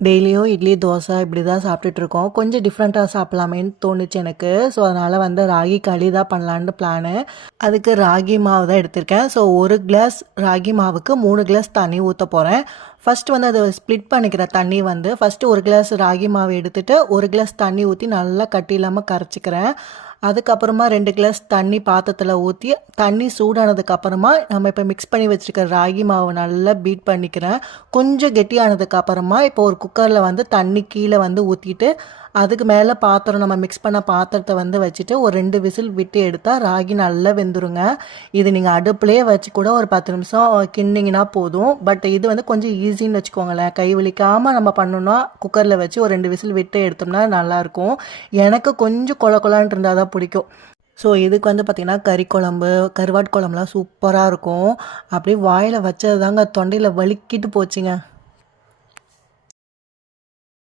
டெய்லியும் இட்லி, தோசை இப்படி தான் சாப்பிட்டுட்ருக்கோம். கொஞ்சம் டிஃப்ரெண்ட்டா சாப்பிடலாமேன்னு தோணுச்சு எனக்கு. ஸோ, அதனால் வந்து ராகி களி தான் பண்ணலான்ட்டு பிளானு. அதுக்கு ராகி மாவு தான் எடுத்திருக்கேன். ஸோ, 1 கிளாஸ் ராகி மாவுக்கு 3 கிளாஸ் தண்ணி ஊத்த போறேன். ஃபர்ஸ்ட் வந்து அத ஸ்ப்ளிட் பண்ணிக்கிறேன் தண்ணி வந்து. ஃபர்ஸ்ட்டு 1 கிளாஸ் ராகி மாவு எடுத்துட்டு, 1 கிளாஸ் தண்ணி ஊத்தி நல்லா கட்டி இல்லாம கரைச்சிக்கிறேன். அதுக்கப்புறமா 2 கிளாஸ் தண்ணி பாத்திரத்துல ஊத்தி, தண்ணி சூடானதுக்கு அப்புறமா நம்ம இப்ப மிக்ஸ் பண்ணி வச்சிருக்க ராகி மாவு நல்லா பீட் பண்ணிக்கிறேன். கொஞ்சம் கெட்டியானதுக்கு அப்புறமா இப்போ ஒரு குக்கர்ல வந்து தண்ணி கீழ வந்து ஊத்திட்டு, அதுக்கு மேல பாத்திரம் நம்ம மிக்ஸ் பண்ண பாத்திரத்த வந்து வச்சுட்டு, ஒரு 2 விசில் விட்டு எடுத்தா ராகி நல்லா வெந்துருங்க. இது நீங்க அடுப்புலயே வச்சு கூட ஒரு 10 நிமிஷம் கிண்டிங்கன்னா போதும். பட் இது வந்து கொஞ்சம் ஈஸின்னு வச்சுக்கோங்களேன். கை வலிக்காம நம்ம பண்ணணும்னா குக்கர்ல வச்சு ஒரு 2 விசில் விட்டு எடுத்தோம்னா நல்லாயிருக்கும். எனக்கு கொஞ்சம் கொல கொலான்னு இருந்தா தான் பிடிக்கும். ஸோ, இதுக்கு வந்து பார்த்திங்கன்னா, கறி குழம்பு, கருவாட்டு குழம்புலாம் சூப்பரா இருக்கும். அப்படியே வாயில வச்சது தாங்க தொண்டையில வலிக்கிட்டு போச்சுங்க.